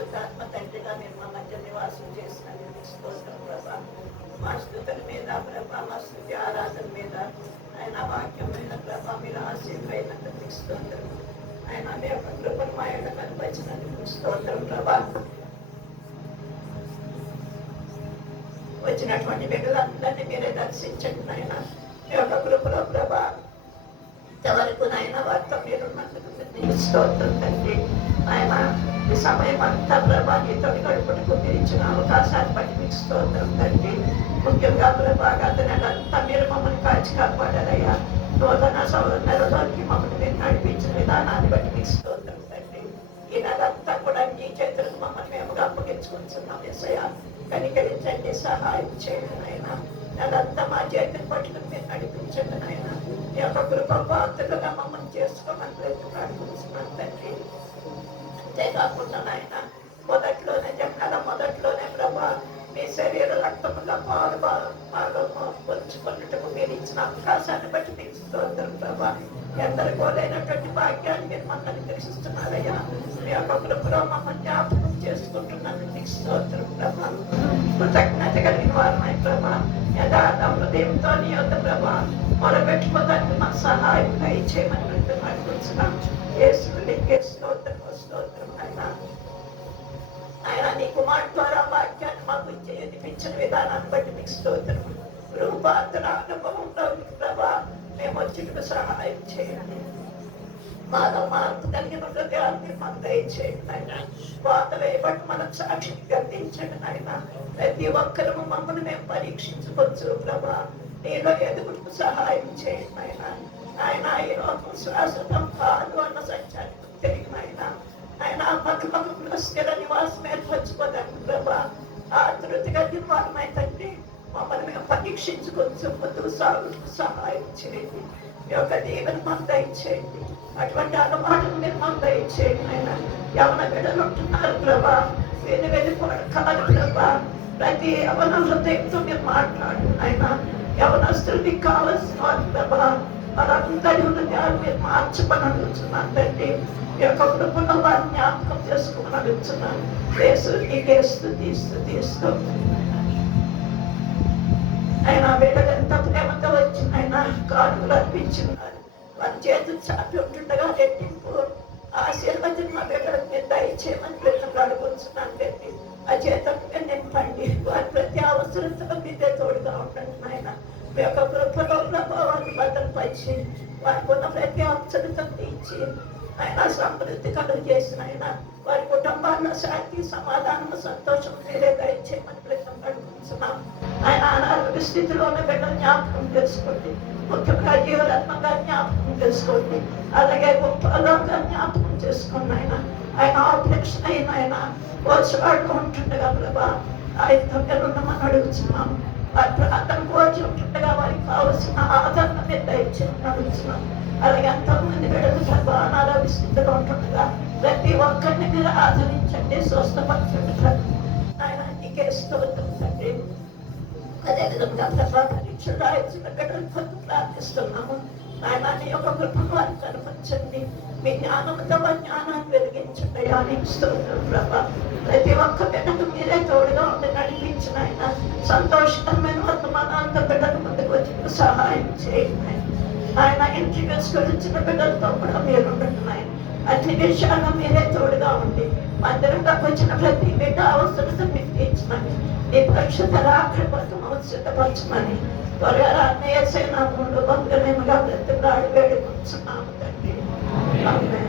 పరిశుద్ధాత్మ తండ్రిగా మీరు మా మధ్య నివాసం చేసినందుకు స్తోత్రం ప్రభా. మా స్థుతుల మీద ప్రభా, మా స్థుతి ఆరాధన మీద ఆయన వాక్యం మీద ప్రభా మీరు ఆశీర్వైనందుకు స్తోత్రం. ఆయన మీ యొక్క కృపను మా యొక్క కనిపించినందుకు స్తోత్రం ప్రభా. వచ్చినటువంటి బిడ్డలందరినీ మీరే దర్శించండి నాయన. మీ యొక్క కృపలో ప్రభా ఇంతవరకు నాయన వారితో మీరున్నందుకు మీకు స్తోత్రం తండ్రి. ఆయన ఈ సమయం అంతా ప్రభా నీతో గడుపుటకు మీరు ఇచ్చిన అవకాశాన్ని బట్టి మీకు స్తోత్రం తండ్రి. ముఖ్యంగా ప్రభా గత నెలంతా మీరు మమ్మల్ని కాచి కాపాడారయ్యా. నూతన నెలలోకి మమ్మల్ని మీరు నడిపించిన విధానాన్ని బట్టి మీకు స్తోత్రం తండ్రి. ఈ నెలంతా కూడా మీ చేతులకు మమ్మల్ని మేము అప్పగించుకుంటున్నాం యేసయ్యా. కనికరించండి, సహాయం చేయండి నాయన. నెలంతా మా చేతిని పట్టుకుని మీరు నడిపించండి నాయన. మీ యొక్క కృప పాత్రలుగా మమ్మల్ని చేసుకోమని ప్రార్థిస్తున్నాను తండ్రి. అంతేకాకుండా నాయన మొదట్లోనే మొదట్లోనే ప్రభా మీ శరీర రక్తముగా పాలు పొంచుకున్నట్టుకు మీరు ఇచ్చిన అవకాశాన్ని బట్టి మీకు స్తోత్రం ప్రభా. ఎందరికోలేనటువంటి భాగ్యాన్ని మీరు మమ్మల్ని దర్శిస్తున్నారయ్యా. మీ యొక్క కృపలో మమ్మల్ని జ్ఞాపకం చేసుకుంటున్నాను మీకు స్తోత్రం ప్రభా. కృతజ్ఞత కలిగిన వారమై ప్రభా యథార్థ హృదయంతో నీ యొక్క ప్రభా మొదలుపెట్టుకోదానికి మాకు సహాయం చేయమని అడుగుతున్నాం. యేసునికి స్తోత్రం స్తోత్రం ఆయన. ఆయన నీ కుమారుడు ద్వారా వాక్యాన్ని మాకు వినిపించిన విధానాన్ని బట్టి మీకు స్తోత్రం. రూపాంతర అనుభవంలో ప్రభా మేము వచ్చినకు సహాయం చేయండి. మాలో మార్పు కలిగిన హృదయాన్ని మాకు దయచేయండి ఆయన. వాత వేయబట్టి మనం సాక్షిని గర్తించండి ఆయన. ప్రతి ఒక్కరూ మమ్మల్ని మేము పరీక్షించుకోవచ్చు ప్రభా. నీలో ఎదుగుటకు సహాయం చేయండి ఆయన. ఆయన ఈ లోకం శాశ్వతం కాదు అన్న సత్యాన్ని తెలియదు ఆయన. ఆయన పక్కపక్కల స్థిర నివాసం ఏర్పరచుకోదాన్ని ప్రభా ఆతృతిగా నిర్మాణమైందండి. మమ్మల్ని మేము పరీక్షించుకోవచ్చు, ముందుకు సాగుటకు సహాయం చేయండి. మీ యొక్క దీవెన మాకు దయచేయండి. అటువంటి అనుమానం మీరు మాకు దయచేయండి ఆయన. యవన బిడ్డలు ఉంటున్నారు ప్రభా, వెళ్ళిపోవడం కాదు ప్రభా. ప్రతి యవన హృదయంతో మీరు మాట్లాడు ఆయన. యవనస్తులకి కావలసిన వారు ప్రభా వారందరి హృదయాలు మీరు మార్చమని అడుగుతున్నాను తండ్రి. ఈ యొక్క కృపను వారిని జ్ఞాపకం చేసుకోమని అడుగుతున్నాను. యేసు నీకే స్తుతి ఆయన. బిడ్డలు ఎంత ప్రేమతో వచ్చిన ఆయన కానుకలు అర్పించున్నారు. వారి చేతులు చాపి ఉంటుండగా రెట్టింపు ఆశీర్వచన మా బిడ్డలకు మీరు దయచేయమని బిడ్డలు అడుగుతున్నాను తండ్రి. ఆ చేతులు నింపండి. వారి ప్రతి అవసరంతో మీదే తోడుగా ఉండండి నాయన. మీ యొక్క కృపలో ప్రభావాన్ని భద్రపరిచి వారికి ఉన్న ప్రతి అవసరత తీర్చి ఆయన సమృద్ధి కలుగు చేసిన ఆయన వారి కుటుంబాల్లో శాంతి, సమాధానం, సంతోషం మీరే దయచేయమని ప్రజలు అడుగుతున్నాం. ఆయన అనారోగ్య స్థితిలో ఉన్న బిడ్డలు జ్ఞాపకం చేసుకోండి. ముఖ్యంగా జీవరత్నంగా జ్ఞాపకం చేసుకోండి. అలాగే గొప్పలోగా జ్ఞాపకం చేసుకోండి ఆయన. ఆయన ఆపరేషన్ అయిన ఆయన కోర్చువాడుతూ ఉంటుండగా ప్రభా ఆయనతో మీరు ఉండమని అడుగుతున్నాం. వారి ప్రాంతం కోర్చి ఉంటుండగా వారికి కావలసిన ఆదరణ మీరు దయచేయమని అడుగుతున్నాం. అలాగే ఎంతోమంది బిడ్డలు ప్రభా అనారోగ్య స్థితిలో ఉంటుండగా ప్రతి ఒక్కరిని మీరు ఆదరించండి, స్వస్థపరచండి ఆయన. నీకే స్తోత్రం తండ్రి. అదేవిధంగా ప్రభా పరీక్షలు రాయించిన బిడ్డలు కొద్ది ప్రార్థిస్తున్నాము. ఆయన నీ యొక్క కృపను వారికి కనిపించండి. మీ జ్ఞానంతో జ్ఞానాన్ని వెలిగించండి. నీకు స్తోత్రం ప్రభా. ప్రతి ఒక్క బిడ్డకు మీరే తోడుగా ఉండి నడిపించిన ఆయన. సంతోషకరమైన వర్తమానాలతో బిడ్డల ముందుకు వచ్చి సహాయం చేయండి ఆయన. ఇంటర్వ్యూస్ గురించిన బిడ్డలతో కూడా మీరు ఉండండి ఆయన. అన్ని విషయాల్లో మీరే తోడుగా ఉండి మందిరంలోకి వచ్చిన ప్రతి బిడ్డ అవసరత మీరు తీర్చమని ఈ పరిశుద్ధ రాకడ కోసం సిద్ధపరచమని త్వరగా రాన్నయ్య నామంలో బంగారముగా బ్రతిమలాడి వేడుకుంటున్నాము తండ్రి. ఆమేన్.